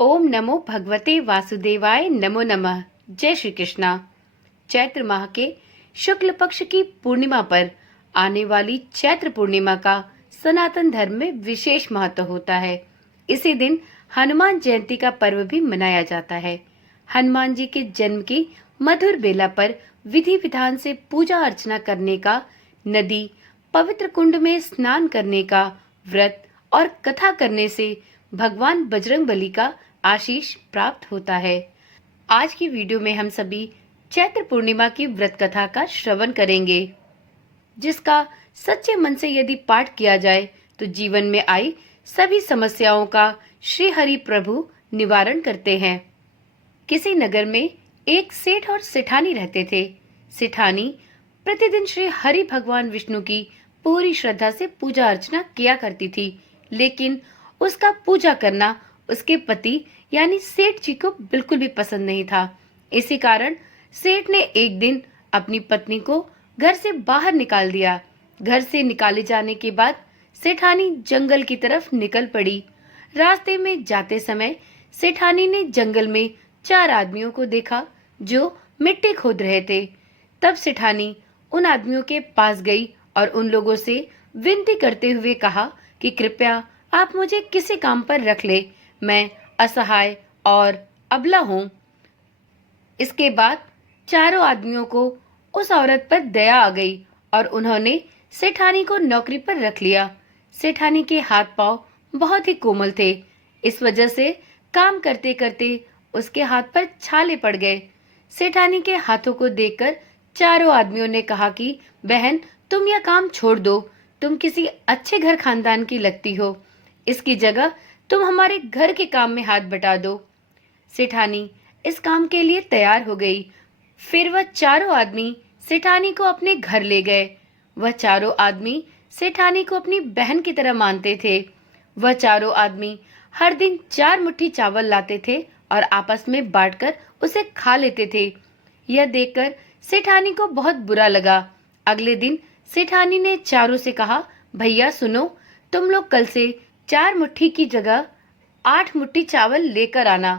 ओम नमो भगवते वासुदेवाय नमो नमः। जय श्री कृष्णा। चैत्र माह के शुक्ल पक्ष की पूर्णिमा पर आने वाली चैत्र पूर्णिमा का सनातन धर्म में विशेष महत्व होता है। इसी दिन हनुमान जयंती का पर्व भी मनाया जाता है। हनुमान जी के जन्म की मधुर बेला पर विधि विधान से पूजा अर्चना करने का, नदी पवित्र कुंड में स्नान करने का, व्रत और कथा करने से भगवान बजरंगबली का आशीष प्राप्त होता है। आज की वीडियो में हम सभी चैत्र पूर्णिमा की व्रत कथा का श्रवण करेंगे, जिसका सच्चे मन से यदि पाठ किया जाए तो जीवन में आई सभी समस्याओं का श्री हरि प्रभु निवारण करते हैं। किसी नगर में एक सेठ और सेठानी रहते थे। सेठानी प्रतिदिन श्री हरि भगवान विष्णु की पूरी श्रद्धा से पूजा अर्चना किया करती थी, लेकिन उसका पूजा करना उसके पति यानी सेठ जी को बिल्कुल भी पसंद नहीं था। इसी कारण सेठ ने एक दिन अपनी पत्नी को घर से बाहर निकाल दिया। घर से निकाले जाने के बाद सेठानी जंगल की तरफ निकल पड़ी। रास्ते में जाते समय सेठानी ने जंगल में 4 आदमियों को देखा जो मिट्टी खोद रहे थे। तब सेठानी उन आदमियों के पास गई और उन लोगों से विनती करते हुए कहा कि कृपया आप मुझे किसी काम पर रख ले, मैं असहाय और अबला हूँ। इसके बाद चारों आदमियों को उस औरत पर दया आ गई और उन्होंने सेठानी को नौकरी पर रख लिया। सेठानी के हाथ पांव बहुत ही कोमल थे, इस वजह से काम करते करते उसके हाथ पर छाले पड़ गए। सेठानी के हाथों को देखकर चारों आदमियों ने कहा कि बहन, तुम यह काम छोड़ दो, तुम किसी अच्छे घर खानदान की लगती हो, इसकी जगह तुम हमारे घर के काम में हाथ बटा दो। सेठानी इस काम के लिए तैयार हो गई। फिर वह चारों आदमी सेठानी को अपने घर ले गए। वह चारों आदमी सेठानी को अपनी बहन की तरह मानते थे। वह चारों आदमी हर दिन 4 मुट्ठी चावल लाते थे और आपस में बांटकर उसे खा लेते थे। यह देखकर सेठानी को बहुत बुरा लगा। अगले दिन सेठानी ने चारों से कहा, भैया सुनो, तुम लोग कल से 4 मुट्ठी की जगह 8 मुट्ठी चावल लेकर आना।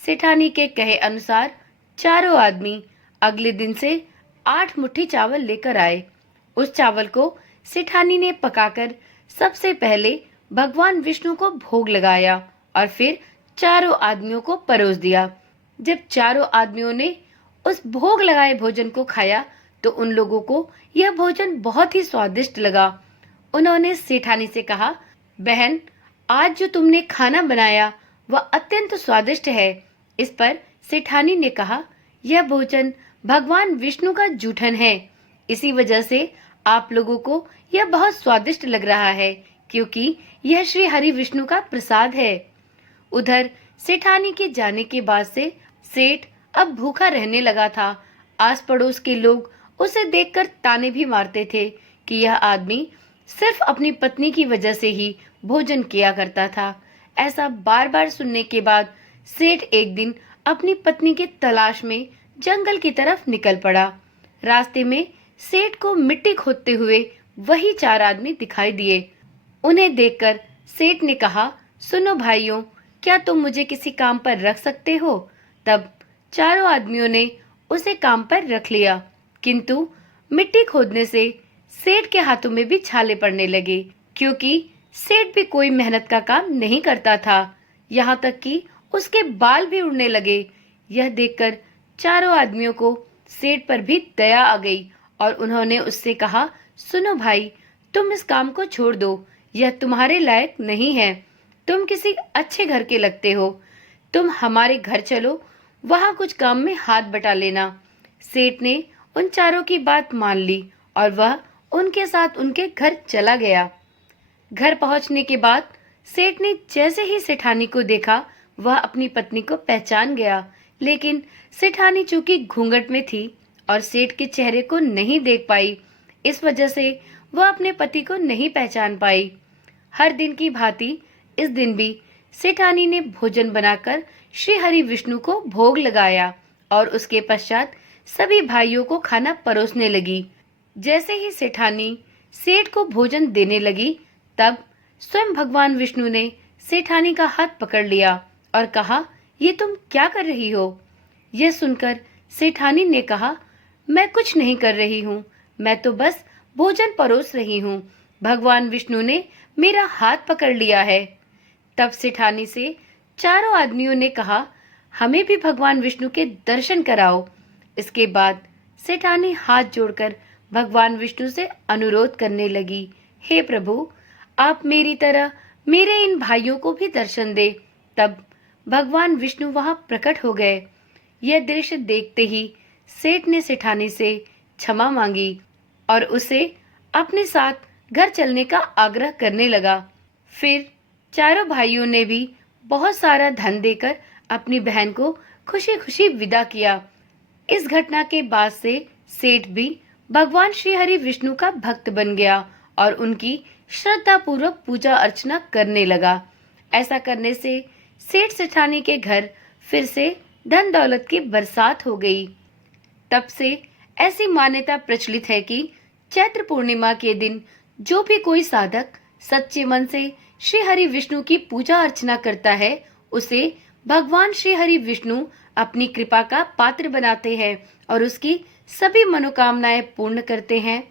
सेठानी के कहे अनुसार चारों आदमी अगले दिन से 8 मुट्ठी चावल लेकर आए। उस चावल को सेठानी ने पकाकर सबसे पहले भगवान विष्णु को भोग लगाया और फिर चारों आदमियों को परोस दिया। जब चारों आदमियों ने उस भोग लगाए भोजन को खाया तो उन लोगों को यह भोजन बहुत ही स्वादिष्ट लगा। उन्होंने सेठानी से कहा, बहन, आज जो तुमने खाना बनाया वह अत्यंत स्वादिष्ट है। इस पर सेठानी ने कहा, यह भोजन भगवान विष्णु का जूठन है, इसी वजह से आप लोगों को यह बहुत स्वादिष्ट लग रहा है, क्योंकि यह श्री हरि विष्णु का प्रसाद है। उधर सेठानी के जाने के बाद से सेठ अब भूखा रहने लगा था। आस पड़ोस के लोग उसे देखकर ताने भी मारते थे कि यह आदमी सिर्फ अपनी पत्नी की वजह से ही भोजन किया करता था। ऐसा बार बार सुनने के बाद सेठ एक दिन अपनी पत्नी की तलाश में जंगल की तरफ निकल पड़ा। रास्ते में सेठ को मिट्टी खोदते हुए वही 4 आदमी दिखाई दिए। उन्हें देखकर सेठ ने कहा, सुनो भाइयों, क्या तुम मुझे किसी काम पर रख सकते हो? तब चारों आदमियों ने उसे काम पर रख लिया, किंतु मिट्टी खोदने से सेठ के हाथों में भी छाले पड़ने लगे, क्योंकि सेठ भी कोई मेहनत का काम नहीं करता था। यहाँ तक कि उसके बाल भी उड़ने लगे। यह देखकर चारों आदमियों को सेठ पर भी दया आ गई और उन्होंने उससे कहा, सुनो भाई, तुम इस काम को छोड़ दो, यह तुम्हारे लायक नहीं है। तुम किसी अच्छे घर के लगते हो, तुम हमारे घर चलो, वहाँ कुछ काम में हाथ बटा लेना। सेठ ने उन चारों की बात मान ली और वह उनके साथ उनके घर चला गया। घर पहुंचने के बाद सेठ ने जैसे ही सेठानी को देखा वह अपनी पत्नी को पहचान गया, लेकिन सेठानी चूंकि घूंघट में थी और सेठ के चेहरे को नहीं देख पाई, इस वजह से वह अपने पति को नहीं पहचान पाई। हर दिन की भांति इस दिन भी सेठानी ने भोजन बनाकर श्री हरि विष्णु को भोग लगाया और उसके पश्चात सभी भाइयों को खाना परोसने लगी। जैसे ही सेठानी सेठ को भोजन देने लगी, तब स्वयं भगवान विष्णु ने सेठानी का हाथ पकड़ लिया और कहा, ये तुम क्या कर रही हो? यह सुनकर सेठानी ने कहा, मैं कुछ नहीं कर रही हूँ, मैं तो बस भोजन परोस रही हूँ। भगवान विष्णु ने मेरा हाथ पकड़ लिया है। तब सेठानी से चारों आदमियों ने कहा, हमें भी भगवान विष्णु के दर्शन कराओ। इसके बाद सेठानी हाथ जोड़कर भगवान विष्णु से अनुरोध करने लगी, हे प्रभु, आप मेरी तरह मेरे इन भाइयों को भी दर्शन दे। तब भगवान विष्णु वहां प्रकट हो गए। यह दृश्य देखते ही सेठ ने सेठानी से क्षमा मांगी और उसे अपने साथ घर चलने का आग्रह करने लगा। फिर चारों भाइयों ने भी बहुत सारा धन देकर अपनी बहन को खुशी खुशी विदा किया। इस घटना के बाद से सेठ भी भगवान श्री हरि विष्णु का भक्त बन गया और उनकी श्रद्धा पूर्वक पूजा अर्चना करने लगा। ऐसा करने से सेठ सेठानी के घर फिर से धन दौलत की बरसात हो गई। तब से ऐसी मान्यता प्रचलित है कि चैत्र पूर्णिमा के दिन जो भी कोई साधक सच्चे मन से श्री हरि विष्णु की पूजा अर्चना करता है, उसे भगवान श्री हरि विष्णु अपनी कृपा का पात्र बनाते हैं और उसकी सभी मनोकामनाएं पूर्ण करते हैं।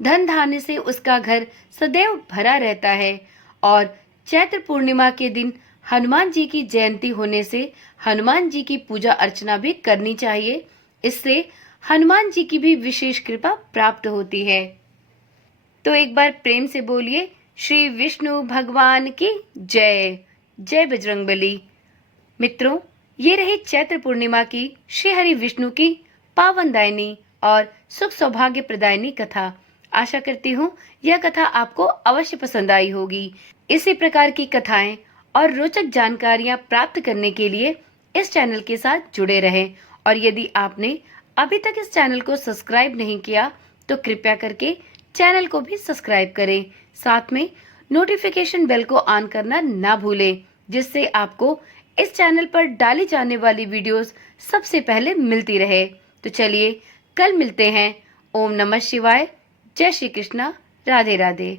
धन धान्य से उसका घर सदैव भरा रहता है। और चैत्र पूर्णिमा के दिन हनुमान जी की जयंती होने से हनुमान जी की पूजा अर्चना भी करनी चाहिए। इससे हनुमान जी की भी विशेष कृपा प्राप्त होती है। तो एक बार प्रेम से बोलिए, श्री विष्णु भगवान की जय। जय बजरंगबली। मित्रों, ये रही चैत्र पूर्णिमा की श्री हरि विष्णु की पावनदायिनी और सुख सौभाग्य प्रदायिनी कथा। आशा करती हूँ यह कथा आपको अवश्य पसंद आई होगी। इसी प्रकार की कथाएं और रोचक जानकारियां प्राप्त करने के लिए इस चैनल के साथ जुड़े रहें। और यदि आपने अभी तक इस चैनल को सब्सक्राइब नहीं किया तो कृपया करके चैनल को भी सब्सक्राइब करें। साथ में नोटिफिकेशन बेल को ऑन करना ना भूलें, जिससे आपको इस चैनल पर डाली जाने वाली वीडियोस सबसे पहले मिलती रहे। तो चलिए कल मिलते हैं। ओम नमः शिवाय। जय श्री कृष्णा। राधे राधे।